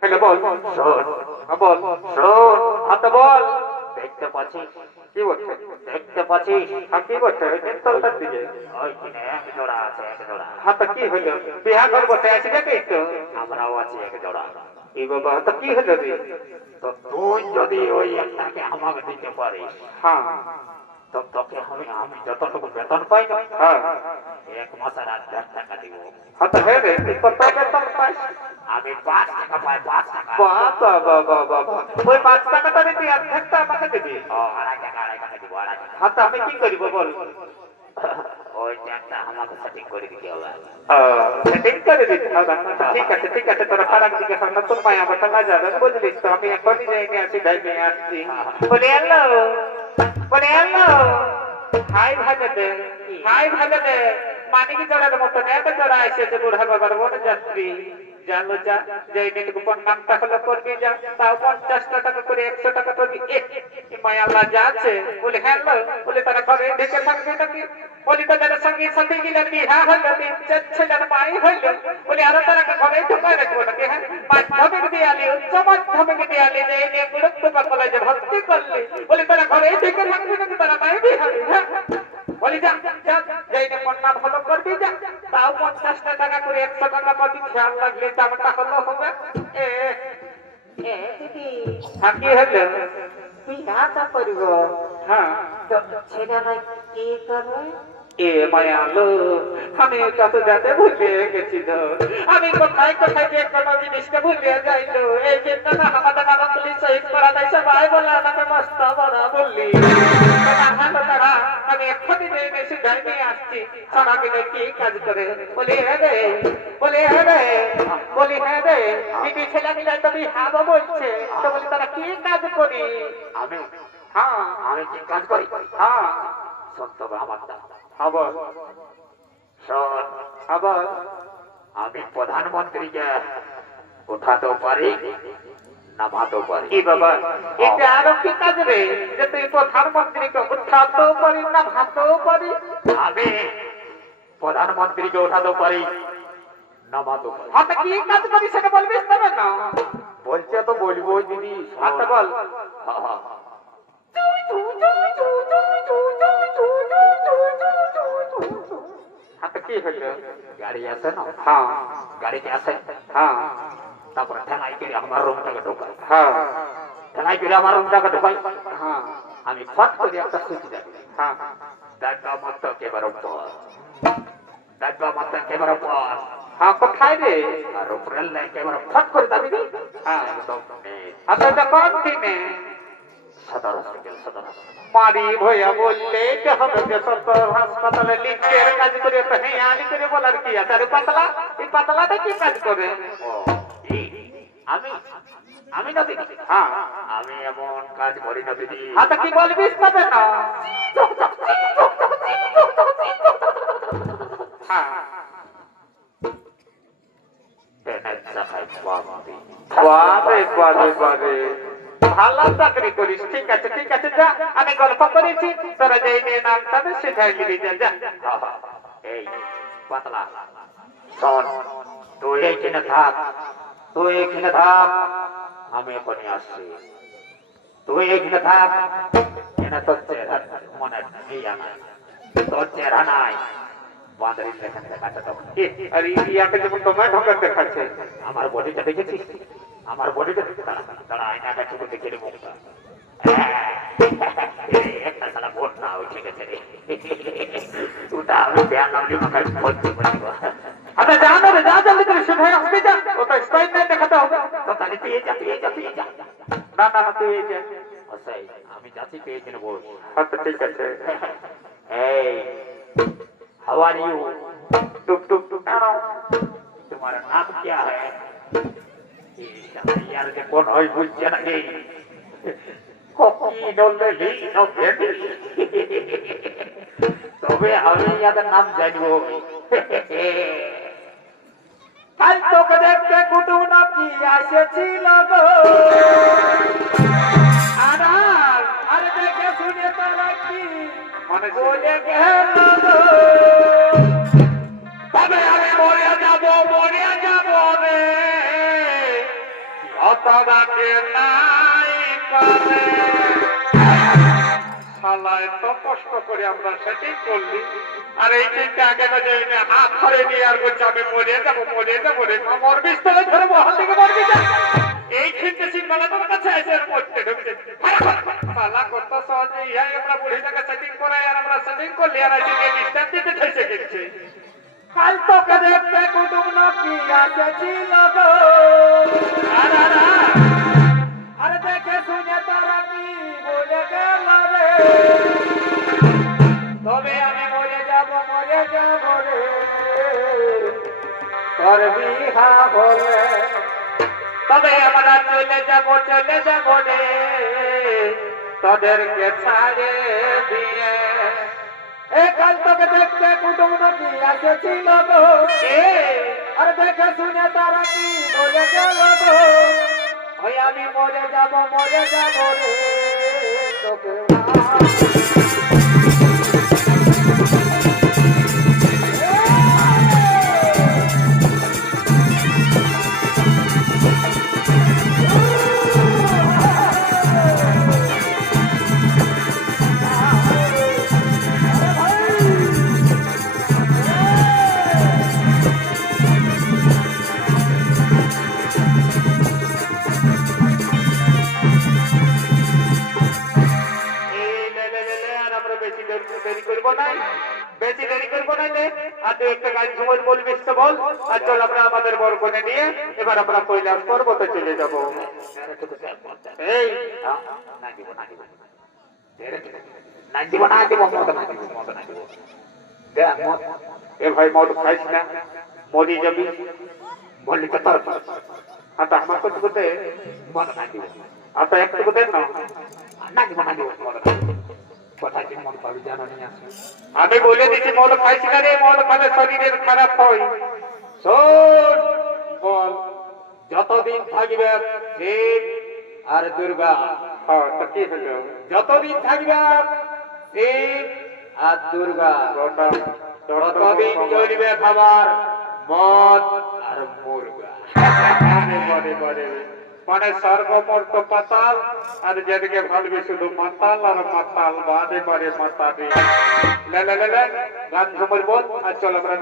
Hello বল শোন, বল শোন, হাতে বল। দেখতে পাচ্ছিস কি বলছে? দেখতে পাচ্ছিস কি বলছে? ওই তিনতলার দিকে ওই কিনে এক জোড়া আছে, এক জোড়া। হাতে কি হলো? বিয়া করবো তাই আছে নাকি? তো আমরাও আছি এক জোড়া। এই বাবা, তো কি হলো রে? তো তুই যদি ওই একটাকে আমাকে দিতে পারিস, হ্যাঁ, তো তোকে আমি যতটুকু বেতন পাই না, হ্যাঁ, এক মাসের 1,000 টাকা দিব। হ্যাঁ, তো হ্যাঁ রে, তুই কত বেতন পাইস? আমি 5 টাকা পাই, 5 টাকা। বাবা বাবা বাবা, ওই 5 টাকাটা তুই 1,000 টাকা আমাকে দিবি? ও, 2.5 টাকা দিব, 2.5 টাকা। হ্যাঁ, তো আমি কি করিব বল? ওই ট্যাগটা আমাকে সেটিং করে দিতে হবে। সেটিং করে দিতে হবে? ঠিক আছে ঠিক আছে, তোরা পাড়ার দিকে নতুন মায়া বাসা না যাবেন, বুঝলিস তো? আমি এখনই যাই নিয়ে আসি, যাই নিয়ে আসছি। বলে এলো, বলে এলো। হাই ভাগতে, হাই ভাগতে, মানে কি জোড়ার মতন এত জোড়া এসেছে বুড়া বাবার বড় যাত্রী। জানো যা, যে নেটুকু নামটা হলো করবি যা, তাও 50 টাকা করে, 100 টাকা করবি। মায়া আল্লাহ যা আছে। বলে হ্যালো, বলে তারা ঘরে ঢেকে থাকবে নাকি? বলি তাদের সঙ্গে সাথে গিয়ে বিহা হইলো, ছেলের মাই হইলো। বলি আরো তারা ঘরে ঢোকা রাখবো নাকি? হ্যাঁ, মাধ্যমিক দেয়ালি, উচ্চ মাধ্যমিক দেয়ালি, যে নিয়ে গুরুত্বপূর্ণ কলেজে ভর্তি করলি, বলি তারা ঘরে ঢেকে থাকবে নাকি? তারা মাই বিহা, হ্যাঁ। বলি যা যা, যেই নিয়ে কন্যা ভালো করবি যা, তাও 50 টাকা করে, 100 টাকা পাবি। খেয়াল লাগলে দামটা হলো হবে। দিদি হ্যাঁ, কি হলো? বিহাটা করিব, হ্যাঁ, তো ছেলেরা কি করবে? এ মায়ালো, আমি কত যাতে ভুলে গেছি তো। আমি কোথায় কোথায় যে কোনো জিনিসটা ভুলে যাইলো। এই জন্য না আমাদের নাম বলি শহীদ করা দেয়, সবাই বলে আমাকে মস্ত বড় বললি। তারা আমি এক্ষুনি এসে যাই নিয়ে আসছি। সারা দিনে কি কাজ করে? বলি হ্যাঁ রে, বলি হ্যাঁ রে, বলি হ্যাঁ রে। দিদি ছেলে মিলে তুমি হাবো বলছে, তো বলি তারা কি কাজ করি? আমি, হ্যাঁ, আমি কি কাজ করি? হ্যাঁ, সত্য আমার দাম। আবার শোন, আবার আমি প্রধানমন্ত্রীকে উঠাতেও পারি, নামাতেও পারি। কি বাবা, এটা আরো কি কাজ রে, যে তুই প্রধানমন্ত্রীকে উঠাতেও পারি, নামাতেও পারি? আমি প্রধানমন্ত্রীকে উঠাতেও পারি, নামাতেও পারি। হাতে কি কাজ করি সেটা বলবি তবে না? বলছে তো বলবো দিদি। হাতে বল। কি হলো? গাড়ি আছে না? হ্যাঁ, গাড়িতে আছে। হ্যাঁ, তারপরে ঠেলাই করে আমার রুমটাকে ঢোকাই। হ্যাঁ, ঠেলাই করে আমার রুমটাকে ঢোকাই। হ্যাঁ, আমি ফট করে একটা সুইচ দেখি। হ্যাঁ, দেখবা মাত্র একেবারে উপর, দেখবা মাত্র একেবারে উপর। হ্যাঁ, কোথায় রে? আর উপরের লাইন একেবারে ফট করে দাবি দি। হ্যাঁ, একদম আচ্ছা, এটা কোন দিনে? সদর হসপিটাল, সদর হসপিটাল। মারি ভইয়া বললে যে হবে যে সরকার হাসপাতালে লিখের কাজ করে, তো হ্যাঁ আনি করে বলার কি আছে? আরে পাতলা, এই পাতলাটা কি কাজ করে? আমি, আমি না দিদি। হ্যাঁ, আমি এমন কাজ করি না দিদি। হাতে কি বলবি তবে না? হ্যাঁ, বারে বারে বারে, ভালো চাকরি করিস। ঠিক আছে ঠিক আছে, যা, আমি গল্প করেছি, তোরা যেই নিয়ে নামটা সেটাই নিবি। যা যা। এই পাতলা শোন, তুই এইখানে থাক, তুই এইখানে থাক, আমি এখনই আসছি। তুই এইখানে থাক, এখানে তোর চেহারা মনে নেই, আমার তোর চেহারা নাই। বাঁদরের লেখানে দেখাচ্ছে তো। আর ইয়াকে যেমন তোমায় ঢোকার দেখাচ্ছে। আমার বডিটা দেখেছিস? আমার বডিটা তারা আয়নাটা চুপে দেখে রে মুখটা। একটা সারা ভোট না উঠে গেছে রে। ওটা আমি ব্যান নামলি মাথায় ভর্তি করে দেবো। আচ্ছা যা না রে, যা জলদি করে শুধু আসবি যা। ওটা স্পাইন নাই দেখাতে হবে। তো তাহলে তুই যা, তুই যা, তুই যা। না না না, তুই যা। আচ্ছাই, আমি যাচ্ছি, তুই এখানে বস। আচ্ছা ঠিক আছে। এই, how are you? टुक टुक टुक, तुम्हारा नाम क्या है? यार যে কোন হয় বুঝছে নাকি? ককি নললি নবেলি। তবে আমি ইয়াদের নাম জানবো। কাল তোকে দেখতে কুটু নাকি আসেছিল গো। আর দেখে শুনে তারা কি মনে বলে গেল গো। তবে আমি মরে যাব রে। অতবাকে নাই পারে শালা এত কষ্ট করে আমরা সেটিং করলি আর এই দিনটা আগে বাজে হাত ধরে নিয়ে আর বলছে আমি মরে যাবো রে মরবিস তাহলে ধরে হাত থেকে মরবি না এই ক্ষেত্রে সিংহলা তোর কাছে এসে মরতে ঢুকছে শালা কত সহজে ইহাই আমরা বুড়ি টাকা সেটিং করাই আর আমরা সেটিং করলি আর আজকে ডিস্টার্ব দিতে ঠেসে গেছে কাল তোকে দেখতে কুটুম নাকি আসেছিল গো আরে দেখে শুনে তারা কি বলে গেল রে তবে আমি মরে যাব রে তোর বিহা বলে তবে আমরা চলে যাব রে তোদেরকে ছাড়ে দিয়ে এ কাল তোকে দেখতে কুটুম নাকি আসেছিল গো আরে দেখে শুনে তারা কি বলে গেল গো ওই আমি মরে যাব রে তোকে বেশি দেরি করবো না আর তুই একটা গাড়ি সময় বলবি বল আর চল আমরা আমাদের বরকনে নিয়ে এবার আমরা কৈলাস পর্বতে চলে যাবো এই এ ভাই মদ খাইস না মরি যাবি বললি তো তোর আচ্ছা আমার কত করতে আচ্ছা একটু দেন না আমি বলে দিচ্ছি মদ খাইছি না রে মদ খালে শরীরের খারাপ হয় শোন বল যতদিন থাকবে শিব আর দুর্গা কি হলো যতদিন থাকবে শিব আর দুর্গা ততদিন চলবে খাবার মদ আর মুরগা মানে স্বর্গমর্ত পাতাল আর যেদিকে ভালবি শুধু মাতাল আর মাতাল বাদে বারে মাতালি গান ঝুমর বল আর চল আমরা